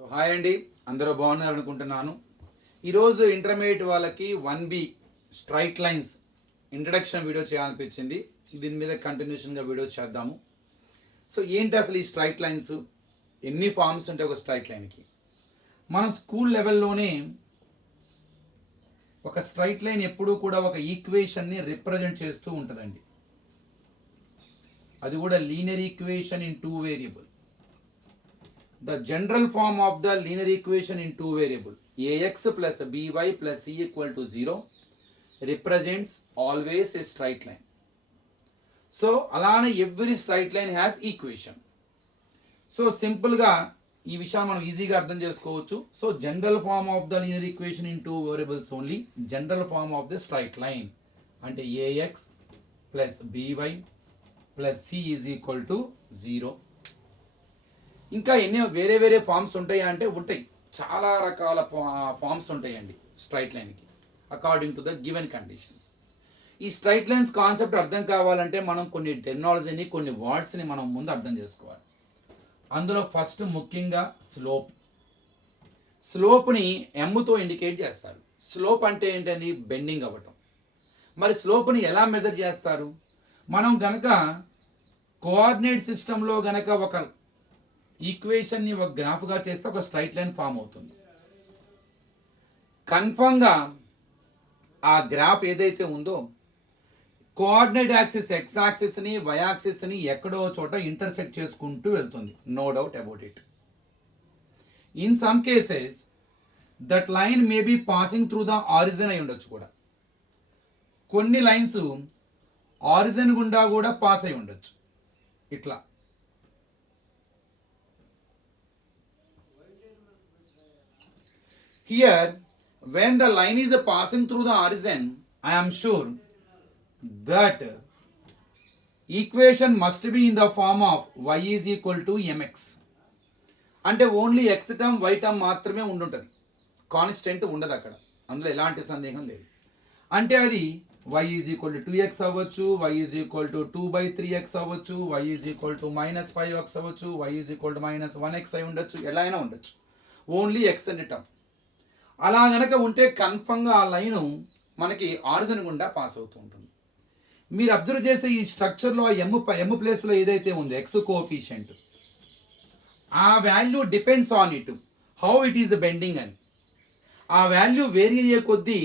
So hi అండి, అందరూ బాగున్నారు అనుకుంటున్నాను. ఈరోజు ఇంటర్మీడియట్ వాళ్ళకి 1B straight lines introduction video చేయాలనిపించింది. దీని మీద కంటిన్యూషన్గా వీడియో చేద్దాము. సో ఏంటి అసలు ఈ స్ట్రైట్ లైన్స్, ఎన్ని ఫార్మ్స్ ఉంటాయి ఒక స్ట్రైట్ లైన్కి? మనం స్కూల్ లెవెల్లోనే ఒక స్ట్రైట్ లైన్ ఎప్పుడూ కూడా ఒక ఈక్వేషన్ని రిప్రజెంట్ చేస్తూ ఉంటుందండి. అది కూడా linear equation in two variable. The general form of the linear equation in two variable ax plus by plus c equal to 0 represents always a straight line. So alana every straight line has equation. So simple ga ee vishayam manam easy ga ardham chesukovachu. So general form of the linear equation in two variables only, general form of the straight line ante ax plus by plus c is equal to 0. ఇంకా ఎన్ని వేరే వేరే forms ఉంటాయా అంటే ఉంటాయి, చాలా రకాల forms ఉంటాయండి స్ట్రైట్ లైన్కి according to the given conditions. ఈ స్ట్రైట్ లైన్స్ కాన్సెప్ట్ అర్థం కావాలంటే మనం కొన్ని టెర్మినాలజీని, కొన్ని వర్డ్స్ని మనం ముందు అర్థం చేసుకోవాలి. అందులో ఫస్ట్ ముఖ్యంగా స్లోప్ని ఎమ్తో ఇండికేట్ చేస్తారు. స్లోప్ అంటే ఏంటని? బెండింగ్ అవ్వటం. మరి స్లోప్ని ఎలా మెజర్ చేస్తారు? మనం గనక కోఆర్డినేట్ సిస్టంలో గనక ఒక ఈక్వేషన్ని ఒక గ్రాఫ్గా చేస్తే ఒక స్ట్రైట్ లైన్ ఫామ్ అవుతుంది. కన్ఫర్మ్గా ఆ గ్రాఫ్ ఏదైతే ఉందో కోఆర్డినేట్ యాక్సిస్ ఎక్స్ యాక్సిస్ని, వై యాక్సిస్ని ఎక్కడో చోట ఇంటర్సెక్ట్ చేసుకుంటూ వెళ్తుంది. No doubt about it. In some cases that line may be passing through the origin అయి ఉండొచ్చు కూడా. కొన్ని లైన్స్ ఆరిజిన్ గుండా కూడా పాస్ అయి ఉండొచ్చు. ఇట్లా here when the line is passing through the origin, I am sure that equation must be in the form of y is equal to mx. అంటే only X term why term మాత్రమే ఉండుంటుంది, constant ఉండదు అక్కడ. అందులో ఎలాంటి సందేహం లేదు. అంటే అది y is equal to 2x అవ్వచ్చు, y is equal to 2/3x అవ్వచ్చు, y is equal to -5x అవ్వచ్చు, y is equal to -1x అయి ఉండొచ్చు, ఎలా అయినా ఉండొచ్చు. ఓన్లీ ఎక్స్ అనే టర్మ్ అలా గనక ఉంటే కన్ఫర్మ్గా ఆ లైను మనకి ఆరిజిన్ గుండా పాస్ అవుతూ ఉంటుంది. మీరు అబ్జర్వ్ చేసే ఈ స్ట్రక్చర్లో ఎమ్ ప్లేస్లో ఏదైతే ఉందో ఎక్స్ కోఎఫిషియంట్, ఆ value depends on it how it is bending అని. ఆ వాల్యూ వేరీ అయ్యే కొద్దీ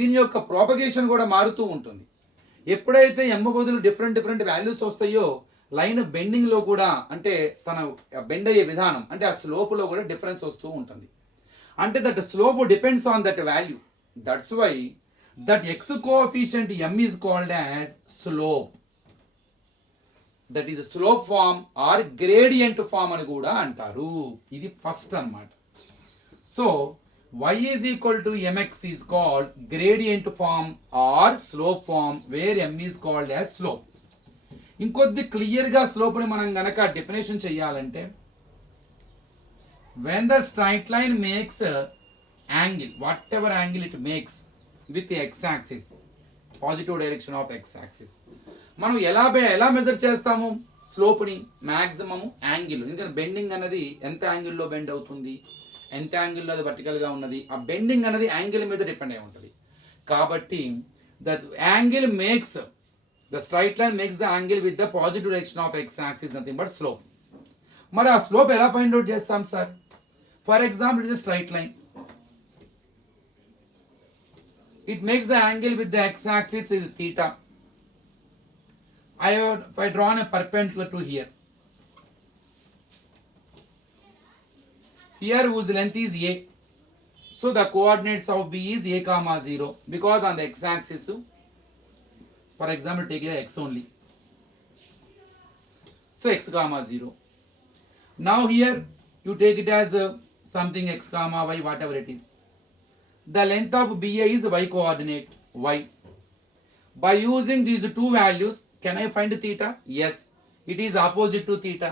దీని యొక్క ప్రాపగేషన్ కూడా మారుతూ ఉంటుంది. ఎప్పుడైతే ఎమ్ బదులు డిఫరెంట్ వాల్యూస్ వస్తాయో లైన్ బెండింగ్లో కూడా, అంటే తన బెండ్ అయ్యే విధానం, అంటే ఆ స్లోప్లో కూడా డిఫరెన్స్ వస్తూ ఉంటుంది. అంటే that slope depends on that value. That's why that x coefficient m is called as slope. That is slope form or gradient form అని కూడా అంటారు. ఇది ఫస్ట్ అన్నమాట. So y is equal to mx is called gradient form or slope form where m is called as slope. ఇంకొద్ది క్లియర్గా స్లోప్ని మనం గనక definition చేయాలంటే, when the straight line makes a angle, whatever angle it makes with the x-axis, positive direction of x-axis, మనం ఎలా measure చేస్తాము స్లోప్ని? Maximum angle. ఎందుకంటే బెండింగ్ అనేది ఎంత యాంగిల్లో బెండ్ అవుతుంది, ఎంత యాంగిల్లో అది వర్టికల్గా ఉన్నది, ఆ బెండింగ్ అనేది యాంగిల్ మీద డిపెండ్ అయి ఉంటుంది. కాబట్టి the angle makes the straight line makes the angle with the positive direction of x-axis, nothing but slope. మరి ఆ స్లోప్ ఎలా ఫైండ్ అవుట్ చేస్తాం sir? For example it is straight line. It makes the angle with the x-axis is theta. If I draw a perpendicular to here, whose length is a, so the coordinates of B is a comma 0, because on the x-axis, for example, take it x only, so x comma 0. Now here you take it as something x comma y, whatever it is. The length of BA is y coordinate, y. By using these two values, can I find theta? Yes. It is opposite to theta.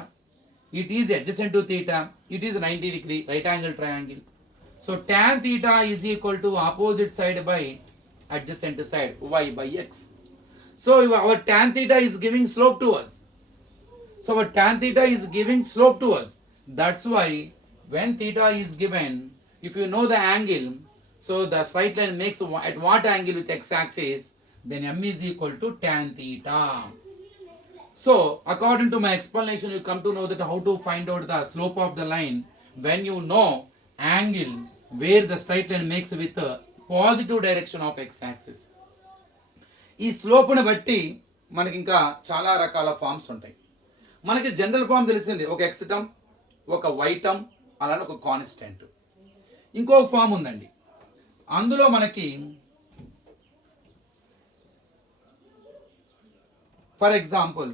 It is adjacent to theta. It is 90 degree right angle triangle. So tan theta is equal to opposite side by adjacent side, y by x. So our tan theta is giving slope to us. So our tan theta is giving slope to us. That's why when theta is given, if you know the angle, so the straight line makes at what angle with x-axis, then m is equal to tan theta. So according to my explanation, you come to know that how to find out the slope of the line when you know angle where the straight line makes with the positive direction of x-axis. ఈ స్లోప్ను బట్టి మనకి ఇంకా చాలా రకాల forms ఉంటాయి. మనకి general form తెలిసింది, ఒక ఎక్స్ టర్మ్, ఒక వై టర్మ్, అలానే ఒక కాన్స్టెంట్. ఇంకో ఫామ్ ఉందండి, అందులో మనకి for example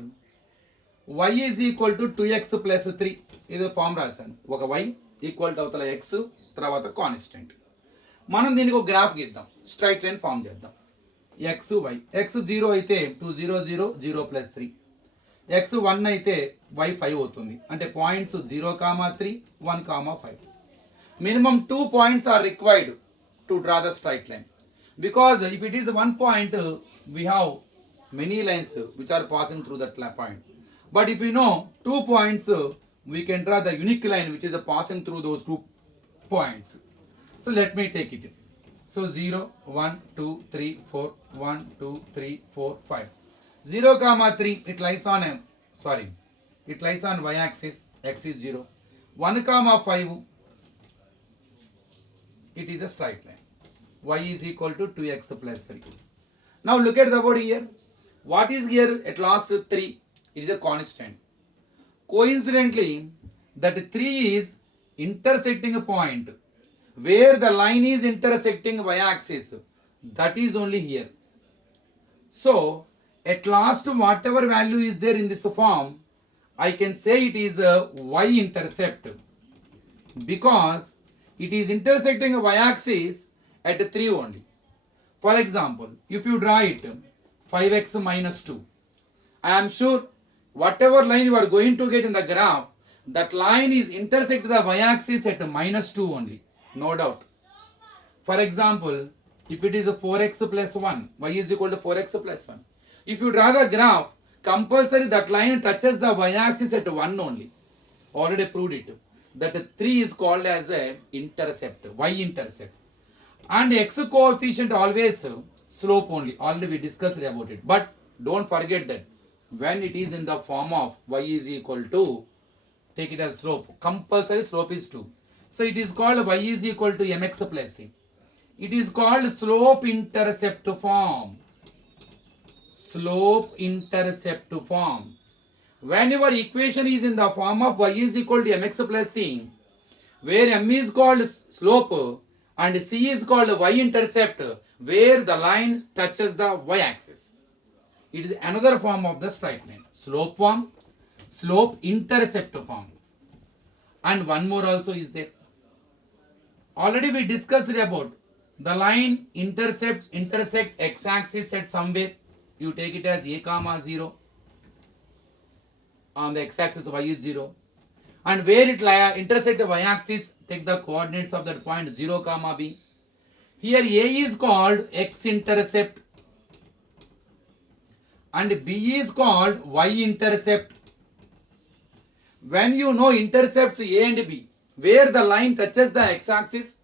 y is equal to 2x plus 3, ఇది ఫామ్ రాశాను. ఒక y ఈక్వల్ టు అవతల x తర్వాత కాన్స్టెంట్. మనం దీనికి ఒక గ్రాఫ్ గీద్దాం, స్ట్రైట్ లైన్ ఫామ్ చేద్దాం. x y, x 0 అయితే 2 0 0 0 ప్లస్ 3, x 1 అయితే y 5 అవుతుంది. అంటే points 0, 3, 1, 5. Minimum 2 points are required to draw the straight line, because if it is 1 point, we have many lines which are passing through that point. But if we know 2 points, we can draw the unique line which is passing through those 2 points. So let me take it. So 0, 1, 2, 3, 4, 1, 2, 3, 4, 5. 0, 3, it lies on it lies on y axis, x is 0. 1, 5, it is a straight line. Y is equal to 2x plus 3. Now look at the word here. What is here at last 3? It is a constant. Coincidentally, that 3 is intersecting a point where the line is intersecting y-axis. That is only here. So at last, whatever value is there in this form, I can say it is a y-intercept, because it is intersecting a y-axis at 3 only. For example, if you draw it 5x minus 2, I am sure whatever line you are going to get in the graph, that line is intersect the y-axis at minus 2 only, no doubt. For example, if it is a 4x plus 1, y is equal to 4x plus 1. If you draw the graph, compulsory that line touches the y-axis at 1 only. Already proved it. That 3 is called as a intercept, y-intercept. And x coefficient always slope only. Already we discussed about it. But don't forget that when it is in the form of y is equal to, take it as slope. Compulsory slope is 2. So it is called y is equal to mx plus c. It is called slope intercept form. Slope intercept form. When your equation is in the form of y is equal to mx plus c, where m is called slope and c is called y-intercept, where the line touches the y-axis. It is another form of the straight line. Slope form, slope intercept form. And one more also is there. Already we discussed about the line intersect x-axis at somewhere. You take it as a comma 0. On the x-axis y is 0. And where it intersect the y-axis, take the coordinates of that point 0, b. Here a is called x-intercept and b is called y-intercept. When you know intercepts a and b, where the line touches the x-axis,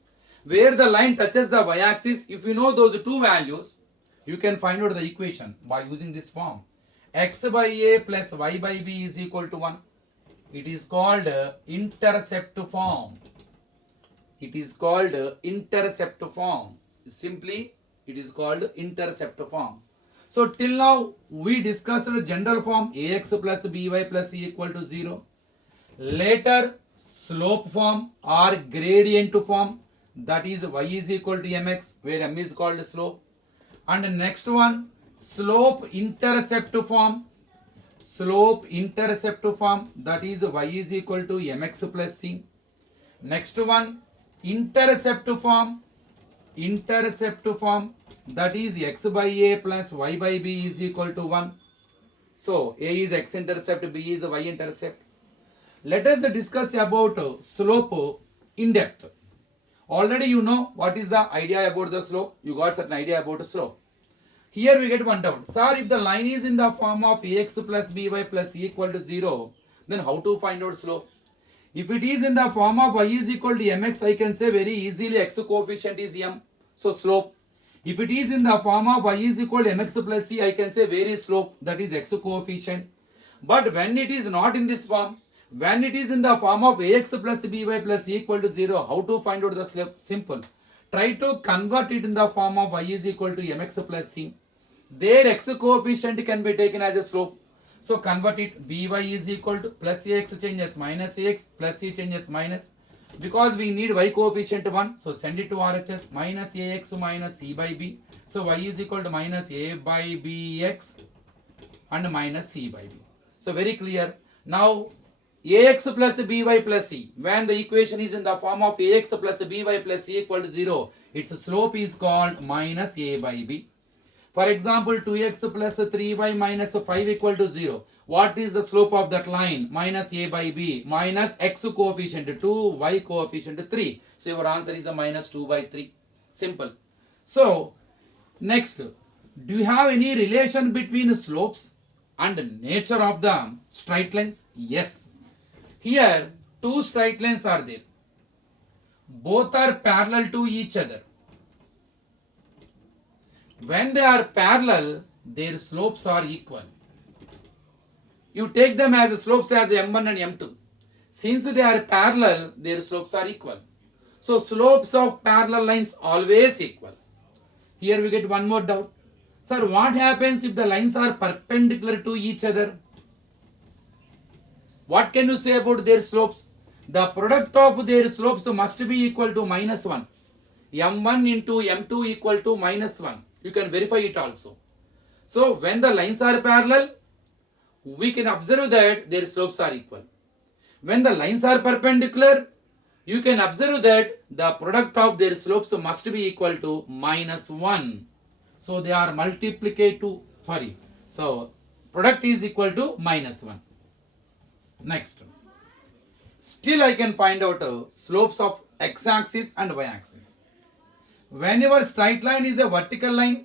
where the line touches the y-axis, if you know those two values, you can find out the equation by using this form. X by a plus y by b is equal to 1. It is called intercept form. It is called intercept form. Simply, it is called intercept form. So till now we discussed the general form ax plus by plus c equal to 0. Later slope form or gradient form, that is y is equal to mx, where m is called slope. And next one, slope intercept form. Slope intercept form, that is y is equal to mx plus c. Next one, intercept form. Intercept form, that is x by a plus y by b is equal to 1. So a is x intercept, b is y intercept. Let us discuss about slope in depth. Already you know what is the idea about the slope. You got certain idea about the slope. Here we get one doubt. Sir, if the line is in the form of ax plus by plus c equal to 0, then how to find out slope? If it is in the form of y is equal to mx, I can say very easily x coefficient is m. So slope. If it is in the form of y is equal to mx plus c, I can say very slope, that is x coefficient. But when it is not in this form, when it is in the form of ax plus by plus c equal to 0, how to find out the slope? Simple. Try to convert it in the form of y is equal to mx plus c. Their x coefficient can be taken as a slope. So convert it. By is equal to plus ax changes minus ax, plus c changes minus. Because we need y coefficient 1, so send it to RHS. Minus ax minus c by b. So y is equal to minus a by bx and minus c by b. So very clear. Now ax plus by plus c, when the equation is in the form of ax plus by plus c equal to 0, its slope is called minus a by b. For example, 2x plus 3y minus 5 equal to 0. What is the slope of that line? Minus a by b, minus x coefficient 2, y coefficient 3. So your answer is a minus 2 by 3. Simple. So next, do you have any relation between slopes and nature of the straight lines? Yes. Here two straight lines are there. Both are parallel to each other. When they are parallel, their slopes are equal. You take them as slopes as m1 and m2. Since they are parallel, their slopes are equal. So slopes of parallel lines always equal. Here we get one more doubt. Sir, what happens if the lines are perpendicular to each other? What can you say about their slopes? The product of their slopes must be equal to minus 1. m1 into m2 equal to minus 1. You can verify it also. So when the lines are parallel, we can observe that their slopes are equal. When the lines are perpendicular, you can observe that the product of their slopes must be equal to minus 1. So they are multiplicative, so product is equal to minus 1. Next. Still I can find out slopes of x-axis and y-axis. Whenever straight line is a vertical line,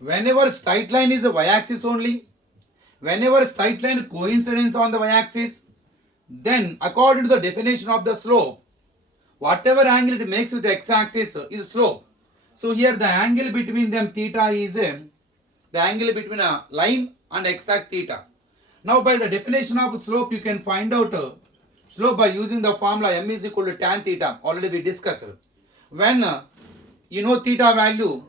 whenever straight line is a y-axis only, whenever straight line coincidence on the y-axis, then according to the definition of the slope, whatever angle it makes with the x-axis is slope. So here the angle between them theta is the angle between a line and x-axis theta. Now by the definition of slope, you can find out slope by using the formula m is equal to tan theta. Already we discussed. When you know theta value,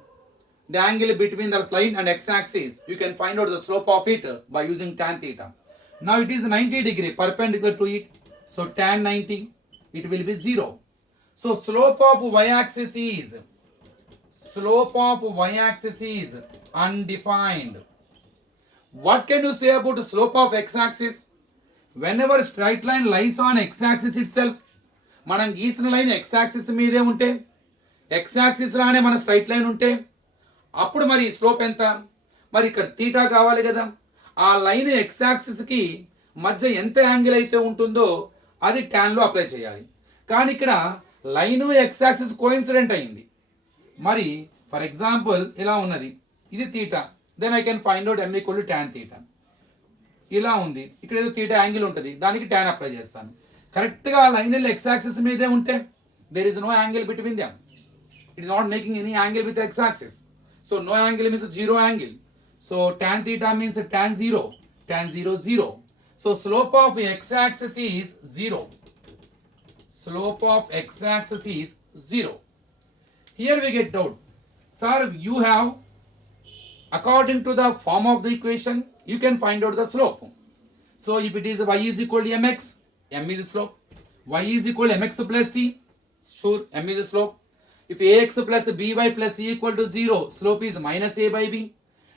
the angle between the line and x-axis, you can find out the slope of it by using tan theta. Now it is 90 degree perpendicular to it. So tan 90, it will be 0. So slope of y-axis is undefined. What can you say about the slope of x-axis? Whenever straight line lies on x-axis itself, మనం గీసిన line x-axis మీదే ఉంటే, x-axis లానే మన straight line ఉంటే, అప్పుడు మరి slope ఎంత? మరి ఇక్కడ తీటా కావాలి కదా. ఆ లైన్ x-axisకి మధ్య ఎంత యాంగిల్ అయితే ఉంటుందో అది ట్యాన్లో అప్లై చేయాలి. కానీ ఇక్కడ లైను x-axis కోఇన్సిడెంట్ అయింది. మరి ఫర్ ఎగ్జాంపుల్ ఇలా ఉన్నది, ఇది theta. Then I can find out m equal to tan theta. ఇలా ఉంది, ఇక్కడ ఏదో తీటా యాంగిల్ ఉంటుంది, దానికి tan అప్లై చేస్తాను. కరెక్ట్గా లైన్ x-axis మీదే ఉంటే there is no angle between them. It is not making any angle with x-axis. So no angle means 0 angle. So tan theta means tan 0. Tan 0, 0. So slope of x-axis is 0. Slope of x-axis is 0. Here we get doubt. Sir, you have, according to the form of the equation, you can find out the slope. So if it is y is equal to mx, m is the slope. Y is equal to mx plus c, sure, m is the slope. If ax plus by plus c equal to 0, slope is minus a by b.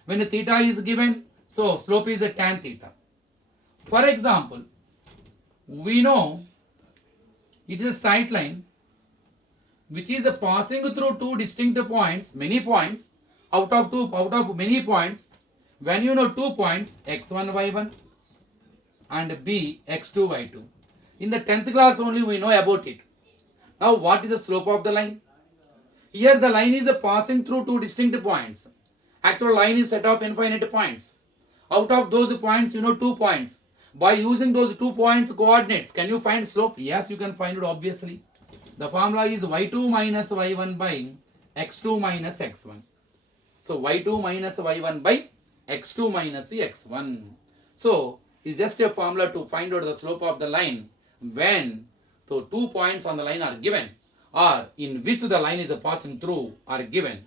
When theta is given, so slope is a tan theta. For example, we know it is a straight line which is passing through two distinct points, many points, out of many points. When you know 2 points, x1 y1 and b x2 y2. In the 10th class only we know about it. Now what is the slope of the line? Here the line is passing through two distinct points. Actual line is set of infinite points. Out of those points, you know 2 points. By using those 2 points coordinates, can you find slope? Yes, you can find it obviously. The formula is y2 minus y1 by x2 minus x1. So y2 minus y1 by x2 minus x1. So it's just a formula to find out the slope of the line when the 2 points on the line are given or in which the line is passing through are given.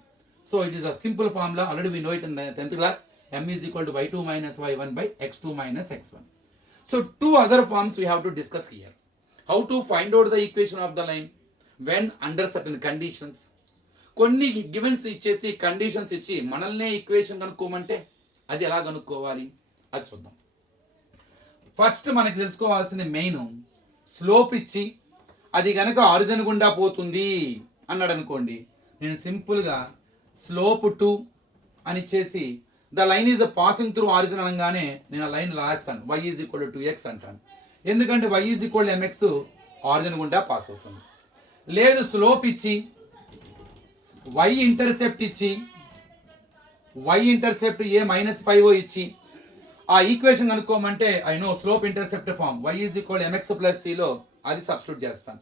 So it is a simple formula. Already we know it in the 10th class. M is equal to y2 minus y1 by x2 minus x1. So two other forms we have to discuss here. How to find out the equation of the line when under certain conditions. కొన్ని givens ఇచ్చేసి conditions ఇచ్చి మనల్నే equation కనుక్కోమంటే అది ఎలా కనుక్కోవాలి అది చూద్దాం. First మనకి తెలుసుకోవాల్సింది మెయిన్ స్లోప్ ఇచ్చి అది కనుక ఆరిజిన్ గుండా పోతుంది అన్నాడు అనుకోండి, నేను సింపుల్గా స్లోప్ 2 అని ఇచ్చేసి the line is passing through origin అనగానే నేను ఆ లైన్ రాస్తాను y is equal to x అంటాను. ఎందుకంటే y is equal mx origin గుండా పాస్ అవుతుంది. లేదు స్లోప్ ఇచ్చి y ఇంటర్సెప్ట్ ఇచ్చి y ఇంటర్సెప్ట్ a మైనస్ 5 ఇచ్చి ఆ ఈక్వేషన్ కనుక్కోమంటే I know slope intercept form y is equal mx plus cలో అది సబ్స్టిట్యూట్ చేస్తాను.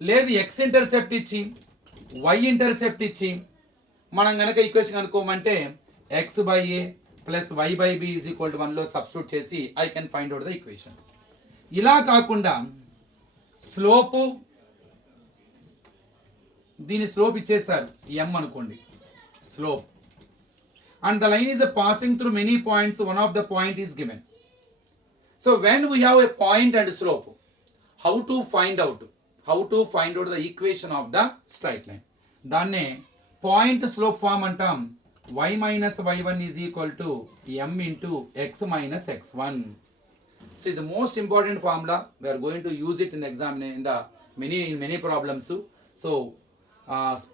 లేదు x ఇంటర్సెప్ట్ ఇచ్చి y ఇంటర్సెప్ట్ ఇచ్చి మనం కనుక equation కనుక్కోమంటే x by a plus y by b is equal to 1 లో సబ్స్టిట్యూట్ చేసి I can find out the equation. ఇలా కాకుండా స్లోపు దీని స్లోప్ ఇచ్చేసారు m అనుకోండి slope and the line is passing through many points, one of the point is given. So when we have a point and slope, how to find out the equation of the straight line? దాన్నే point slope form అంటాం. y minus y1 is equal to m into x minus x1. So it's the most important formula. We are going to use it in the exam in the many problems. So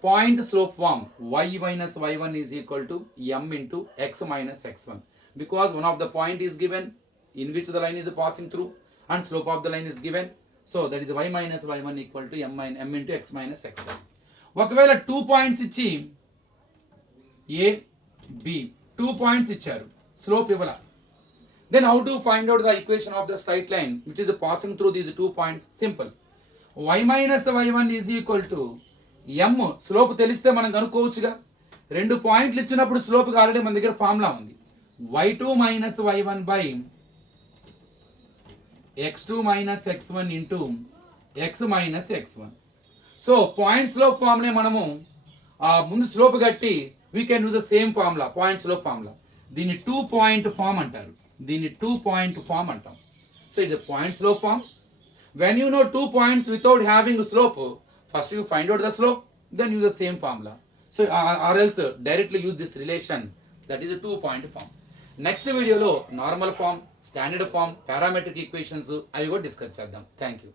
point slope form y minus y1 is equal to m into x minus x1, because one of the point is given in which the line is passing through and slope of the line is given. So that is y minus y1 equal to m into x minus x1. ఒకవేళ 2 points ఇచ్చి a b 2 points ఇచ్చారు, slope ఇవ్వాల, then how to find out the equation of the straight line which is passing through these 2 points? Simple. y minus y1 is equal to m, slope తెలిస్తే మనం కనుక్కోవచ్చుగా. 2 పాయింట్లు ఇచ్చినప్పుడు slope already మన దగ్గర formula ఉంది, y2 minus y1 by x2 minus x1 into x minus x1. So point slope formulae మనము ముందు slope కట్టి we can use the same formula, point slope formula. దీన్ని 2 point form అంటారు, దీన్ని 2 point form అంటాం. So it's a point slope form. When you know 2 points without having a slope, first you find out the slope, then use the same formula. So or else directly use this relation, that is a 2 point form. Next వీడియోలో normal form, standard form, parametric equations అవి కూడా discuss చేద్దాం. Thank you.